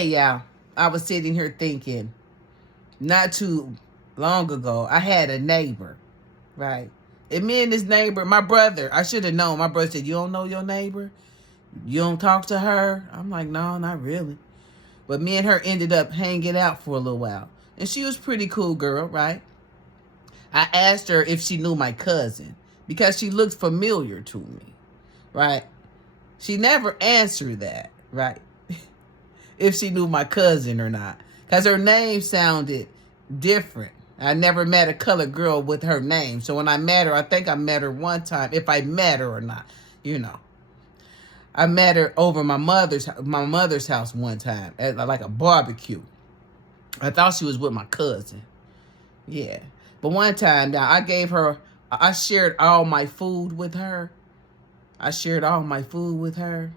Hey, y'all. I was sitting here thinking, not too long ago, I had a neighbor, right? And me and this neighbor, my brother, I should have known. My brother said, "You don't know your neighbor? You don't talk to her?" I'm like, "No, not really." But me and her ended up hanging out for a little while. And she was a pretty cool girl, right? I asked her if she knew my cousin because she looked familiar to me, right? She never answered that, right? If she knew my cousin or not. Because her name sounded different. I never met a colored girl with her name. So when I met her, I think I met her one time, if I met her or not, you know. I met her over my mother's house one time at like a barbecue. I thought she was with my cousin. Yeah. But one time now I shared all my food with her. I shared all my food with her.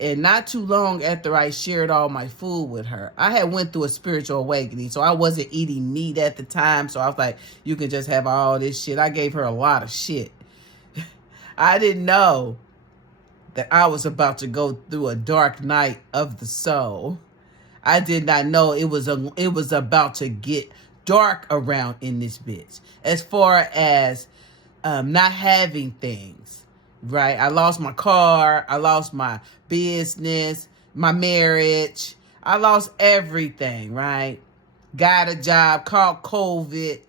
And not too long after I shared all my food with her, I had went through a spiritual awakening. So I wasn't eating meat at the time. So I was like, you can just have all this shit. I gave her a lot of shit. I didn't know that I was about to go through a dark night of the soul. I did not know it was about to get dark around in this bitch. As far as not having things, right? I lost my car. I lost my business, my marriage. I lost everything, right? Got a job, caught COVID.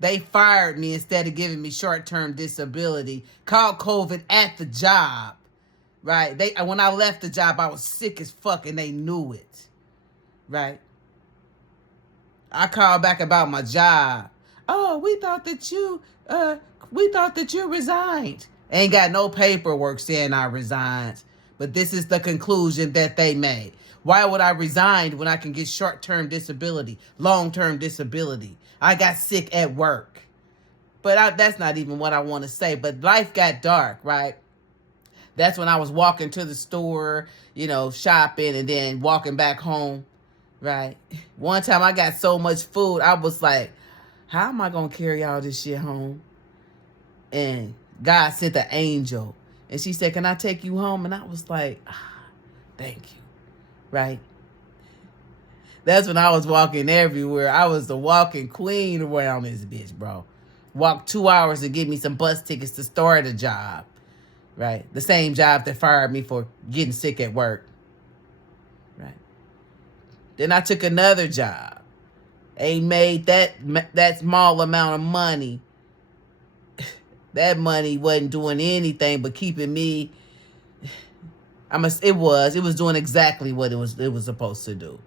They fired me instead of giving me short-term disability. Caught COVID at the job, right? When I left the job, I was sick as fuck and they knew it, right? I called back about my job. Oh, we thought that you resigned. Ain't got no paperwork saying I resigned. But this is the conclusion that they made. Why would I resign when I can get short-term disability, long-term disability? I got sick at work. But that's not even what I want to say. But life got dark, right? That's when I was walking to the store, shopping and then walking back home, right? One time I got so much food, I was like, how am I going to carry all this shit home? And God sent an angel. And she said, can I take you home? And I was like, thank you. Right? That's when I was walking everywhere. I was the walking queen around this bitch, bro. Walked 2 hours to get me some bus tickets to start a job. Right? The same job that fired me for getting sick at work. Right? Then I took another job. Ain't made that small amount of money. That money wasn't doing anything but keeping me. It was doing exactly what it was supposed to do,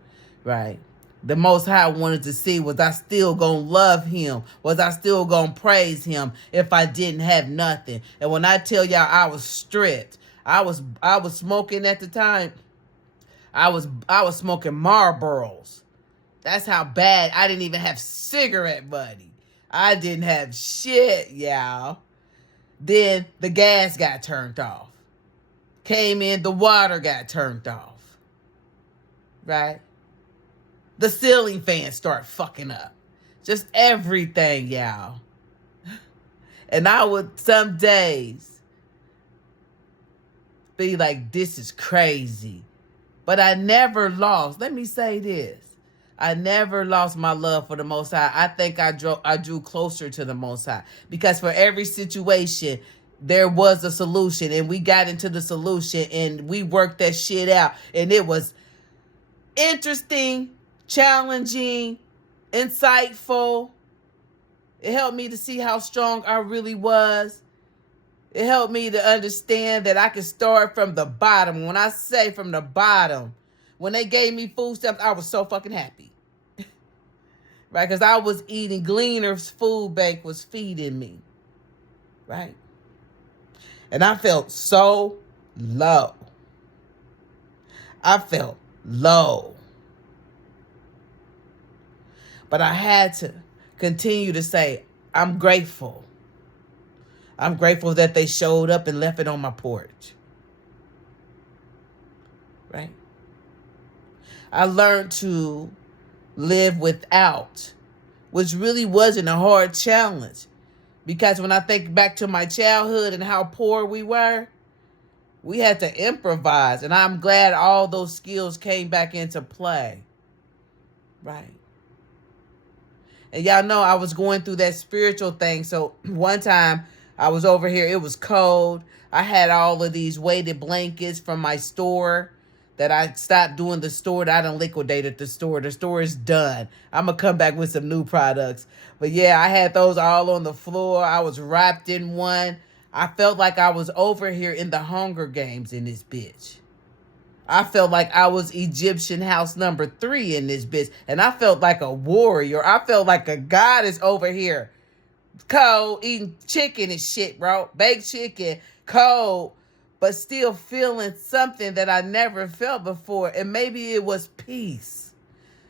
right? The Most High wanted to see, was I still gonna love him? Was I still gonna praise him if I didn't have nothing? And when I tell y'all I was stripped, I was smoking at the time. I was smoking Marlboros. That's how bad. I didn't even have cigarette money. I didn't have shit, y'all. Then the gas got turned off. Came in, the water got turned off. Right? The ceiling fan started fucking up. Just everything, y'all. And I would some days be like, this is crazy. But I never lost. Let me say this. I never lost my love for the Most High. I think I drew closer to the Most High. Because for every situation, there was a solution. And we got into the solution. And we worked that shit out. And it was interesting, challenging, insightful. It helped me to see how strong I really was. It helped me to understand that I could start from the bottom. When I say from the bottom, when they gave me food stamps, I was so fucking happy. Right? Because I was eating. Gleaner's Food Bank was feeding me. Right? And I felt so low. I felt low. But I had to continue to say, I'm grateful. I'm grateful that they showed up and left it on my porch. Right? I learned to live without, which really wasn't a hard challenge. Because when I think back to my childhood and how poor we were, We had to improvise. And I'm glad all those skills came back into play. Right. And y'all know I was going through that spiritual thing. So one time I was over here, it was cold. I had all of these weighted blankets from my store that I stopped doing the store. That I done liquidated the store. The store is done. I'm going to come back with some new products. But yeah, I had those all on the floor. I was wrapped in one. I felt like I was over here in the Hunger Games in this bitch. I felt like I was Egyptian house number 3 in this bitch. And I felt like a warrior. I felt like a goddess over here. Cold, eating chicken and shit, bro. Baked chicken, cold, but still feeling something that I never felt before. And maybe it was peace.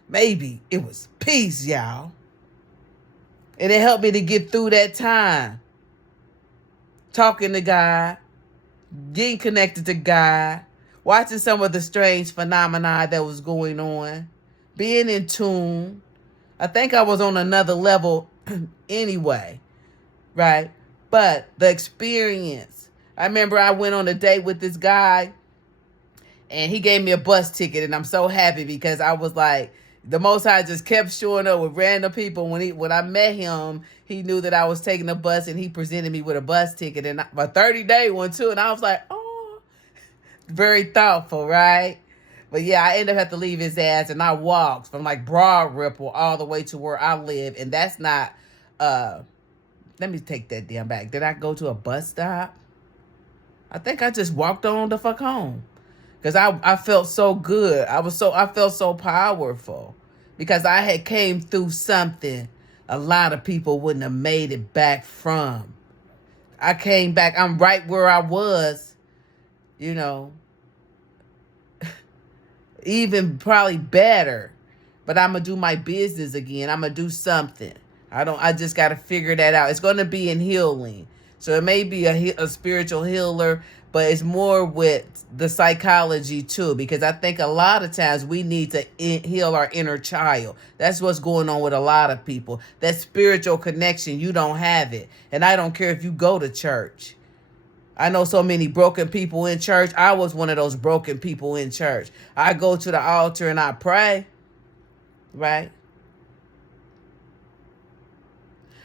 Maybe it was peace, y'all. And it helped me to get through that time. Talking to God, getting connected to God, watching some of the strange phenomena that was going on, being in tune. I think I was on another level anyway, right? But the experience. I remember I went on a date with this guy and he gave me a bus ticket, and I'm so happy because I was like, the Most High just kept showing up with random people. When I met him, he knew that I was taking a bus and he presented me with a bus ticket, and a 30-day one too. And I was like, oh, very thoughtful, right? But yeah, I ended up having to leave his ass, and I walked from like Broad Ripple all the way to where I live. And that's not, let me take that damn back. Did I go to a bus stop? I think I just walked on the fuck home. Because I felt so good. I felt so powerful. Because I had came through something a lot of people wouldn't have made it back from. I came back. I'm right where I was, you know. Even probably better. But I'm going to do my business again. I'm going to do something. I just got to figure that out. It's going to be in healing. So it may be a spiritual healer, but it's more with the psychology too, because I think a lot of times we need to heal our inner child. That's what's going on with a lot of people. That spiritual connection, you don't have it. And I don't care if you go to church. I know so many broken people in church. I was one of those broken people in church. I go to the altar and I pray, right?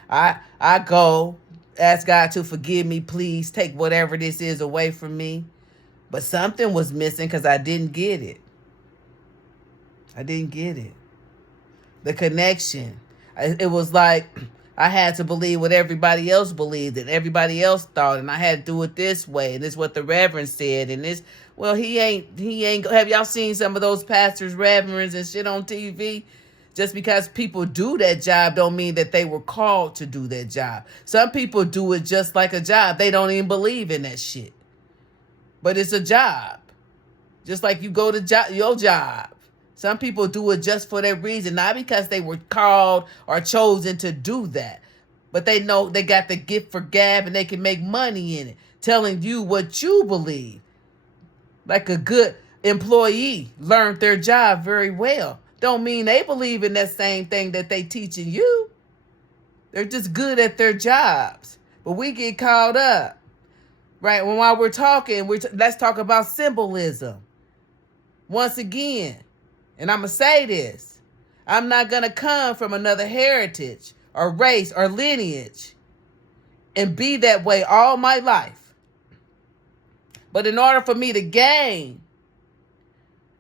I go, ask God to forgive me, please take whatever this is away from me. But something was missing because I didn't get it. I didn't get it. The connection. It was like I had to believe what everybody else believed and everybody else thought, and I had to do it this way. And this is what the reverend said. And this, well, he ain't. Have y'all seen some of those pastors, reverends, and shit on TV? Just because people do that job don't mean that they were called to do that job. Some people do it just like a job. They don't even believe in that shit. But it's a job. Just like you go to your job. Some people do it just for that reason, not because they were called or chosen to do that. But they know they got the gift for gab and they can make money in it, telling you what you believe. Like a good employee learned their job very well. Don't mean they believe in that same thing that they teaching you. They're just good at their jobs. But we get caught up, right? While we're talking, let's talk about symbolism. Once again, and I'm going to say this, I'm not going to come from another heritage or race or lineage and be that way all my life. But in order for me to gain,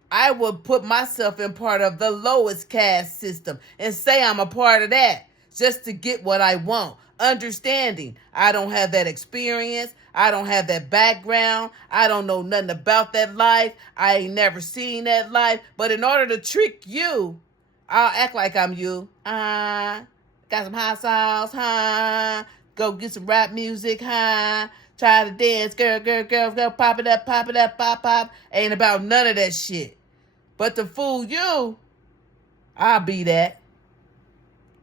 I would put myself in part of the lowest caste system and say I'm a part of that just to get what I want. Understanding I don't have that experience. I don't have that background. I don't know nothing about that life. I ain't never seen that life. But in order to trick you, I'll act like I'm you. Got some hot sauce, go get some rap music, try to dance, girl, pop it up, pop. Ain't about none of that shit. But to fool you, I'll be that.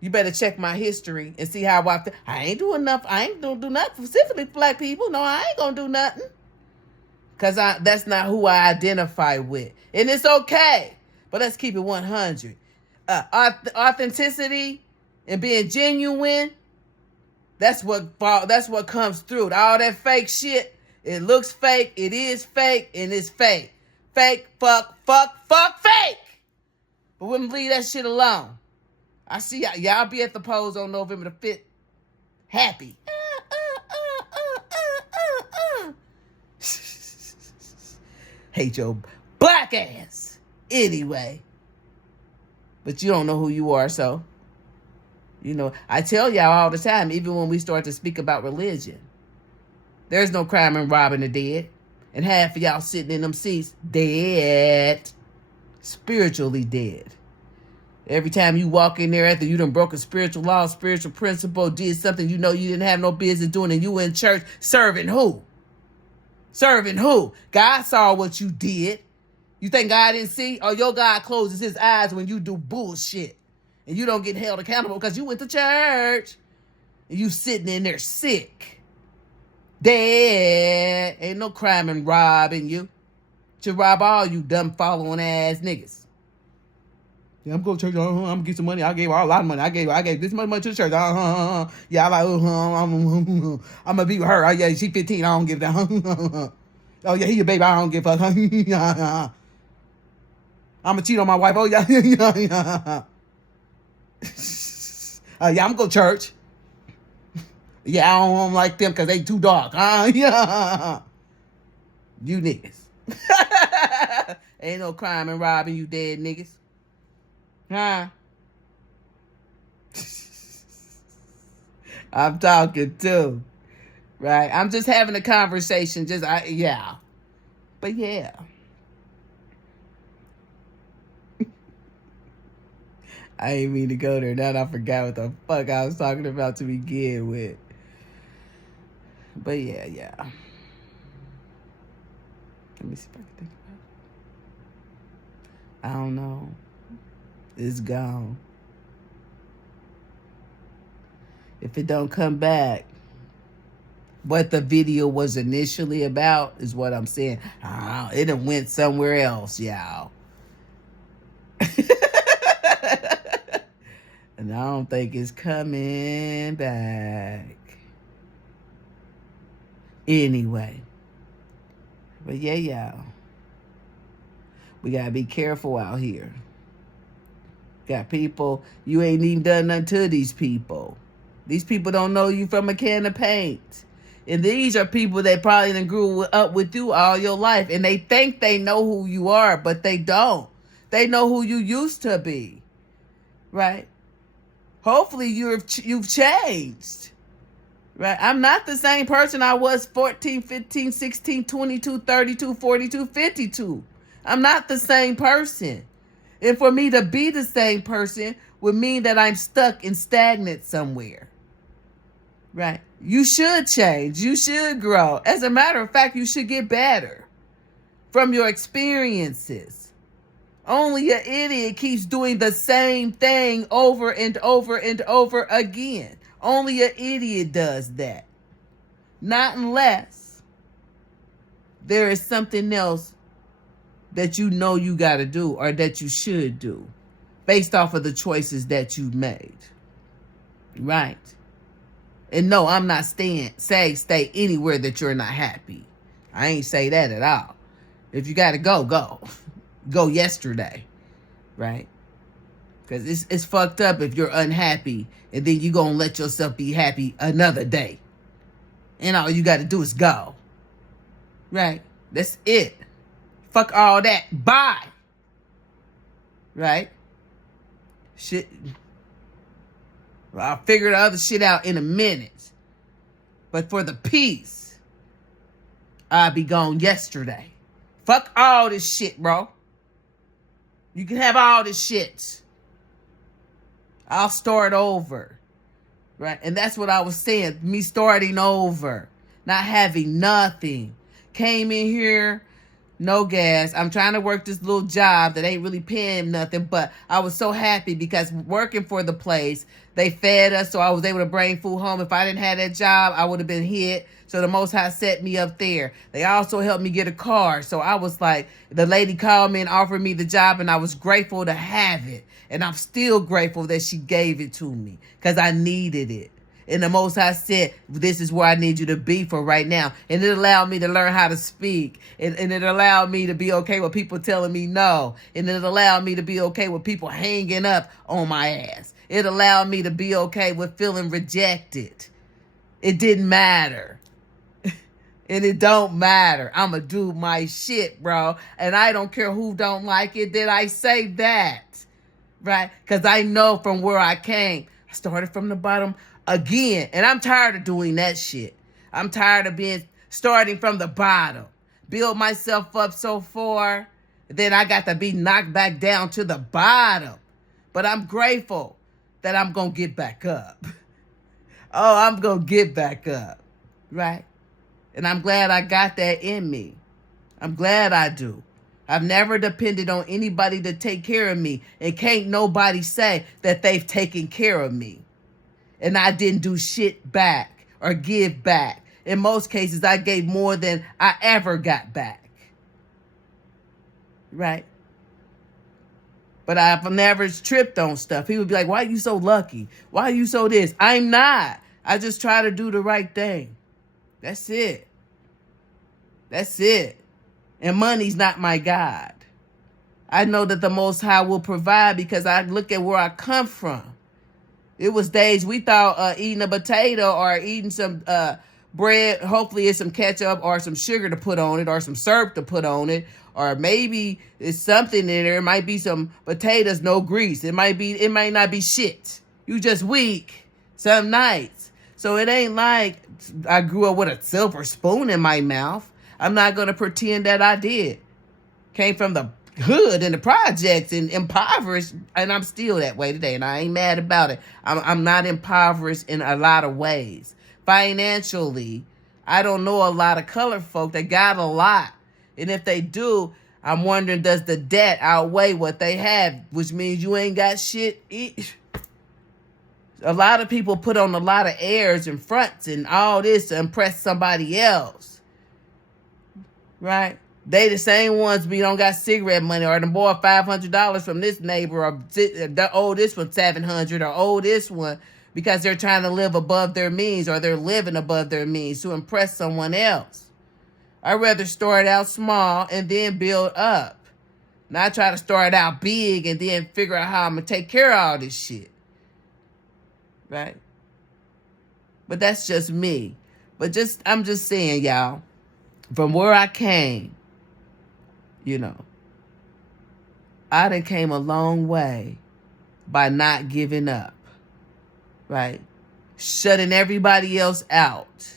You better check my history and see how I feel. I ain't doing enough. I ain't gonna do nothing specifically for black people. No, I ain't gonna do nothing. Because that's not who I identify with. And it's okay. But let's keep it 100. Authenticity and being genuine, that's what comes through. All that fake shit, It looks fake. It is fake, and it's fake. Fake, fuck, fake. But we're going to leave that shit alone. I see y'all be at the polls on November the 5th. Happy. Hate your black ass. Anyway. But you don't know who you are, so. You know, I tell y'all all the time, even when we start to speak about religion, there's no crime in robbing the dead. And half of y'all sitting in them seats, dead. Spiritually dead. Every time you walk in there after you done broke a spiritual law, spiritual principle, did something you know you didn't have no business doing, and you in church serving who? Serving who? God saw what you did. You think God didn't see? Or your God closes his eyes when you do bullshit and you don't get held accountable because you went to church and you sitting in there sick. Dead. Ain't no crime in robbing you. Should rob all you dumb following ass niggas. Yeah, I'm going to church. I'm going to get some money. I gave her a lot of money. I gave this much money to the church. Yeah, I like, I'm going to be with her. Oh, yeah, she 15. I don't give that. Oh, yeah, he your baby. I don't give a fuck. I'm going to cheat on my wife. Oh, yeah. Yeah, I'm going to go to church. Yeah, I don't like them because they too dark. Yeah. You niggas. Ain't no crime in robbing you dead niggas. Huh? I'm talking too. Right? I'm just having a conversation. Yeah. But yeah. I ain't mean to go there. Now I forgot what the fuck I was talking about to begin with. But yeah. Let me see if I can think about it. I don't know. It's gone. If it don't come back, what the video was initially about is what I'm saying. It done went somewhere else, y'all. And I don't think it's coming back. Anyway. But yeah, y'all. We gotta be careful out here. Got people, you ain't even done nothing to these people. These people don't know you from a can of paint. And these are people that probably done grew up with you all your life. And they think they know who you are, but they don't. They know who you used to be. Right? Hopefully you've changed. Right? I'm not the same person I was 14, 15, 16, 22, 32, 42, 52. I'm not the same person. And for me to be the same person would mean that I'm stuck and stagnant somewhere. Right? You should change. You should grow. As a matter of fact, you should get better from your experiences. Only an idiot keeps doing the same thing over and over and over again. Only an idiot does that. Not unless there is something else that you know you got to do or that you should do based off of the choices that you've made. Right? And no, I'm not stay anywhere that you're not happy. I ain't say that at all. If you got to go, go. Go yesterday. Right? Because it's fucked up if you're unhappy and then you going to let yourself be happy another day. And all you got to do is go. Right? That's it. Fuck all that. Bye. Right? Shit. Well, I'll figure the other shit out in a minute. But for the peace, I'll be gone yesterday. Fuck all this shit, bro. You can have all this shit. I'll start over. Right? And that's what I was saying. Me starting over. Not having nothing. Came in here. No gas. I'm trying to work this little job that ain't really paying nothing, but I was so happy because working for the place, they fed us, so I was able to bring food home. If I didn't have that job, I would have been hit. So the Most High set me up there. They also helped me get a car. So I was like, the lady called me and offered me the job, and I was grateful to have it. And I'm still grateful that she gave it to me because I needed it. And the Most High said, this is where I need you to be for right now. And it allowed me to learn how to speak. And it allowed me to be okay with people telling me no. And it allowed me to be okay with people hanging up on my ass. It allowed me to be okay with feeling rejected. It didn't matter. And it don't matter. I'ma do my shit, bro. And I don't care who don't like it. Did I say that? Right? Because I know from where I came. I started from the bottom again. And I'm tired of doing that shit. I'm tired of starting from the bottom. Build myself up so far. Then I got to be knocked back down to the bottom. But I'm grateful that I'm going to get back up. Oh, I'm going to get back up. Right? And I'm glad I got that in me. I'm glad I do. I've never depended on anybody to take care of me. And can't nobody say that they've taken care of me. And I didn't do shit back or give back. In most cases, I gave more than I ever got back. Right? But I've never tripped on stuff. People be like, why are you so lucky? Why are you so this? I'm not. I just try to do the right thing. That's it. That's it. And money's not my God. I know that the Most High will provide because I look at where I come from. It was days we thought eating a potato or eating some bread, hopefully it's some ketchup or some sugar to put on it or some syrup to put on it. Or maybe it's something in there. It might be some potatoes, no grease. It might not be shit. You just weak some nights. So it ain't like I grew up with a silver spoon in my mouth. I'm not going to pretend that I did. Came from the hood and the projects and impoverished, and I'm still that way today, and I ain't mad about it. I'm not impoverished in a lot of ways. Financially, I don't know a lot of colored folk that got a lot. And if they do, I'm wondering, does the debt outweigh what they have, which means you ain't got shit. A lot of people put on a lot of airs and fronts and all this to impress somebody else. Right? They the same ones we don't got cigarette money or the boy $500 from this neighbor or this one $700 or this one because they're trying to live above their means or they're living above their means to impress someone else. I'd rather start out small and then build up. Not try to start out big and then figure out how I'm going to take care of all this shit. Right? But that's just me. But I'm just saying, y'all, from where I came, I done came a long way by not giving up. Right? Shutting everybody else out.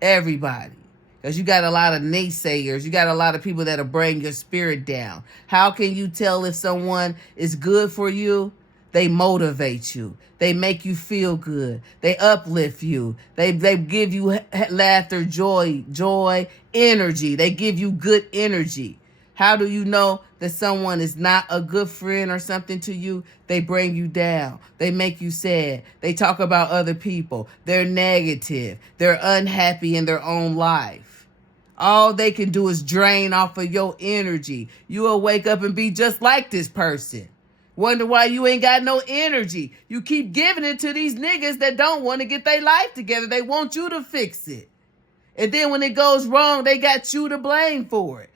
Everybody. Because you got a lot of naysayers. You got a lot of people that'll bring your spirit down. How can you tell if someone is good for you? They motivate you. They make you feel good. They uplift you. They give you laughter, joy, energy. They give you good energy. How do you know that someone is not a good friend or something to you? They bring you down. They make you sad. They talk about other people. They're negative. They're unhappy in their own life. All they can do is drain off of your energy. You will wake up and be just like this person. Wonder why you ain't got no energy. You keep giving it to these niggas that don't want to get their life together. They want you to fix it. And then when it goes wrong, they got you to blame for it.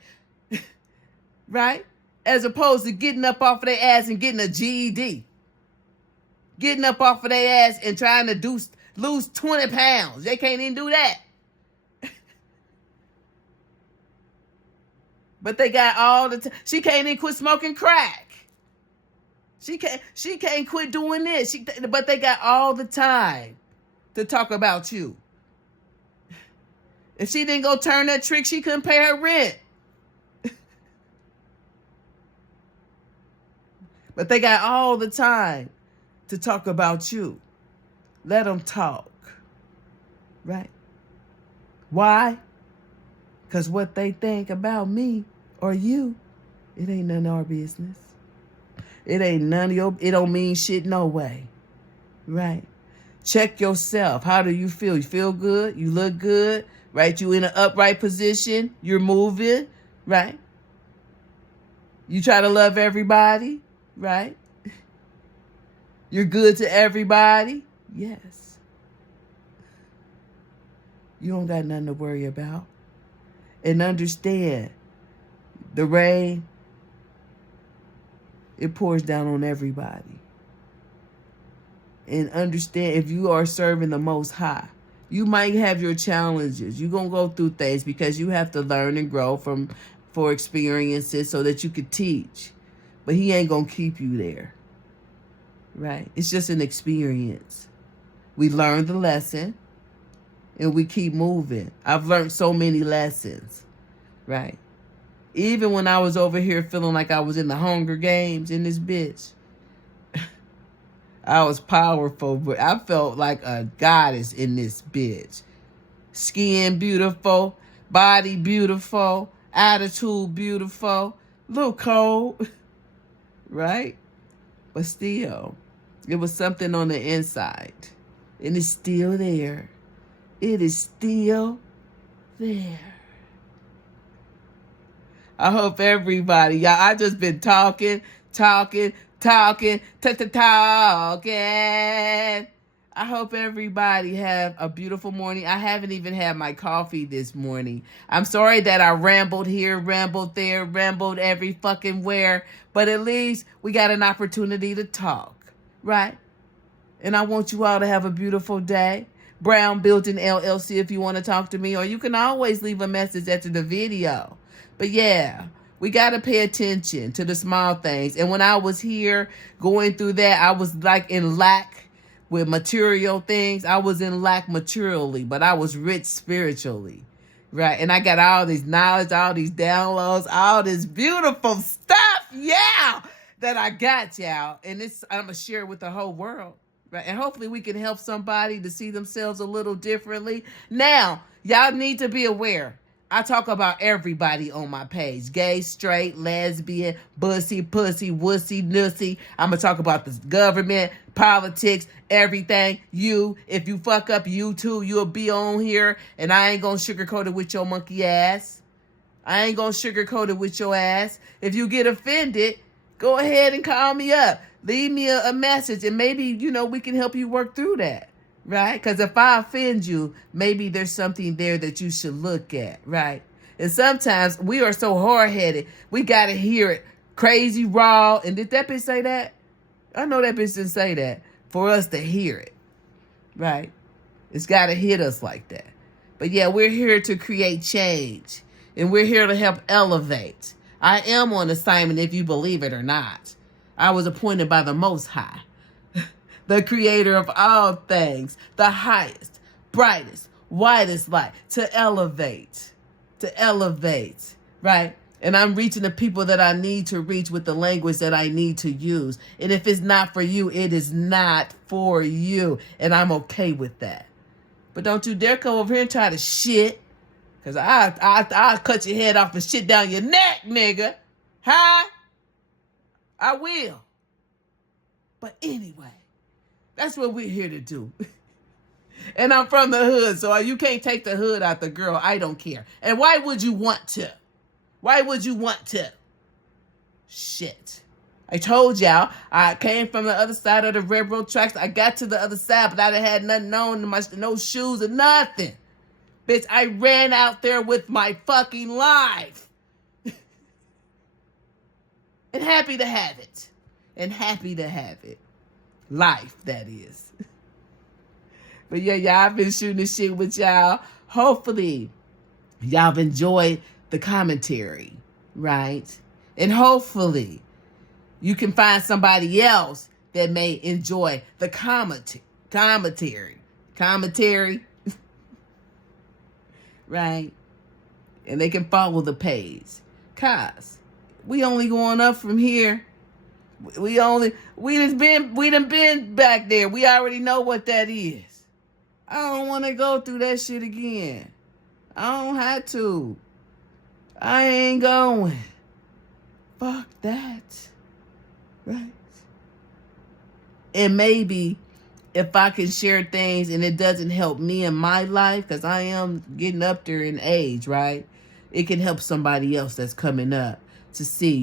Right? As opposed to getting up off of their ass and getting a GED. Getting up off of their ass and trying to lose 20 pounds. They can't even do that. But they got all the time. She can't even quit smoking crack. She can't quit doing this. But they got all the time to talk about you. If she didn't go turn that trick, she couldn't pay her rent. But they got all the time to talk about you. Let them talk. Right? Why? Because what they think about me or you, it ain't none of our business. It ain't none of your, it don't mean shit no way. Right? Check yourself. How do you feel? You feel good? You look good? Right? You in an upright position? You're moving? Right? You try to love everybody? Right? You're good to everybody? Yes. You don't got nothing to worry about. And understand, the rain, it pours down on everybody. And understand, if you are serving the Most High, you might have your challenges. You're going to go through things because you have to learn and grow for experiences so that you could teach. But he ain't going to keep you there. Right? It's just an experience. We learn the lesson and we keep moving. I've learned so many lessons. Right? Even when I was over here feeling like I was in the Hunger Games in this bitch, I was powerful, but I felt like a goddess in this bitch. Skin beautiful, body beautiful, attitude beautiful, a little cold, right? But still, it was something on the inside, and it's still there. It is still there. I hope everybody, y'all, I just been talking. I hope everybody have a beautiful morning. I haven't even had my coffee this morning. I'm sorry that I rambled here, rambled there, rambled every fucking where, but at least we got an opportunity to talk, right? And I want you all to have a beautiful day. Brown Building LLC if you want to talk to me, or you can always leave a message after the video. But yeah, we got to pay attention to the small things. And when I was here going through that, I was like in lack with material things. I was in lack materially, but I was rich spiritually, right? And I got all this knowledge, all these downloads, all this beautiful stuff, yeah, that I got, y'all. And I'm going to share it with the whole world, right? And hopefully we can help somebody to see themselves a little differently. Now, y'all need to be aware. I talk about everybody on my page. Gay, straight, lesbian, bussy, pussy, wussy, nussy. I'm going to talk about the government, politics, everything. You, if you fuck up, you too, you'll be on here. And I ain't going to sugarcoat it with your monkey ass. I ain't going to sugarcoat it with your ass. If you get offended, go ahead and call me up. Leave me a message. And maybe, we can help you work through that. Right? Because if I offend you, maybe there's something there that you should look at, right? And sometimes we are so hard-headed, we got to hear it crazy, raw. And did that bitch say that? I know that bitch didn't say that. For us to hear it, right? It's got to hit us like that. But yeah, we're here to create change. And we're here to help elevate. I am on assignment if you believe it or not. I was appointed by the Most High, the creator of all things, the highest, brightest, whitest light, to elevate, right? And I'm reaching the people that I need to reach with the language that I need to use. And if it's not for you, it is not for you. And I'm okay with that. But don't you dare come over here and try to shit, because I'll cut your head off and shit down your neck, nigga. Huh? I will. But anyway. That's what we're here to do. And I'm from the hood, so you can't take the hood out the girl. I don't care. And why would you want to? Why would you want to? Shit. I told y'all, I came from the other side of the railroad tracks. I got to the other side, but I done had nothing on, no shoes or nothing. Bitch, I ran out there with my fucking life. And happy to have it. Life, that is. But yeah, y'all, I've been shooting this shit with y'all. Hopefully, y'all have enjoyed the commentary, right? And hopefully, you can find somebody else that may enjoy the commentary, right? And they can follow the page. Cause we only going up from here. We done been back there. We already know what that is. I don't want to go through that shit again. I don't have to. I ain't going. Fuck that. Right? And maybe if I can share things and it doesn't help me in my life, because I am getting up there in age, right? It can help somebody else that's coming up to see,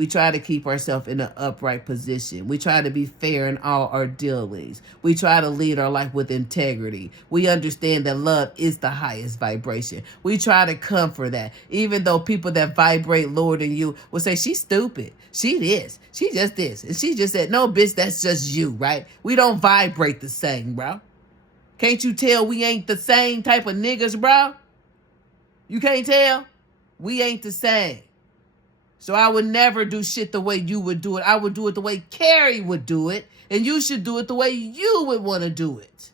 We try to keep ourselves in an upright position. We try to be fair in all our dealings. We try to lead our life with integrity. We understand that love is the highest vibration. We try to comfort that. Even though people that vibrate lower than you will say, she's stupid. She this. She just this. And she just said, no, bitch, that's just you, right? We don't vibrate the same, bro. Can't you tell we ain't the same type of niggas, bro? You can't tell? We ain't the same. So I would never do shit the way you would do it. I would do it the way Carrie would do it. And you should do it the way you would want to do it.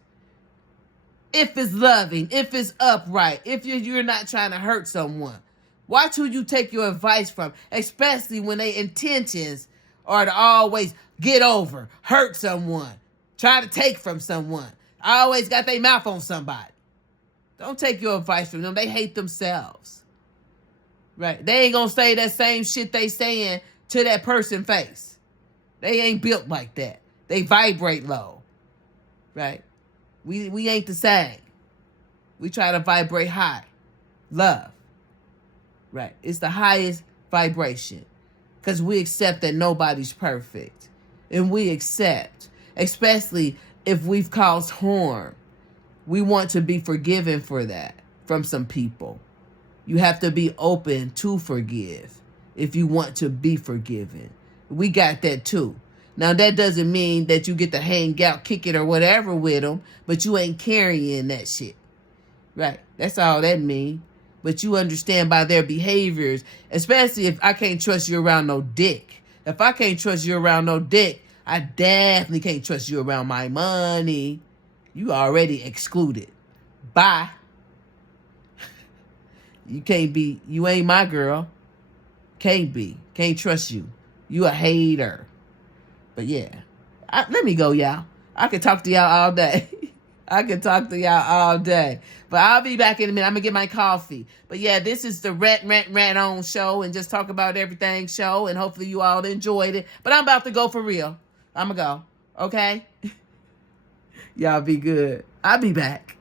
If it's loving, if it's upright, if you're not trying to hurt someone. Watch who you take your advice from, especially when their intentions are to always get over, hurt someone, try to take from someone. Always got their mouth on somebody. Don't take your advice from them. They hate themselves. Right? They ain't gonna say that same shit they saying to that person's face. They ain't built like that. They vibrate low. Right? We ain't the same. We try to vibrate high. Love. Right? It's the highest vibration. Because we accept that nobody's perfect. And we accept, especially if we've caused harm, we want to be forgiven for that from some people. You have to be open to forgive if you want to be forgiven. We got that too. Now, that doesn't mean that you get to hang out, kick it, or whatever with them, but you ain't carrying that shit. Right? That's all that means. But you understand by their behaviors, especially if I can't trust you around no dick. If I can't trust you around no dick, I definitely can't trust you around my money. You already excluded. Bye. You can't be, you ain't my girl. Can't be. Can't trust you. You a hater. But yeah. Let me go, y'all. I could talk to y'all all day. I could talk to y'all all day. But I'll be back in a minute. I'm going to get my coffee. But yeah, this is the Rant On show and just talk about everything show. And hopefully you all enjoyed it. But I'm about to go for real. I'm going to go. Okay? Y'all be good. I'll be back.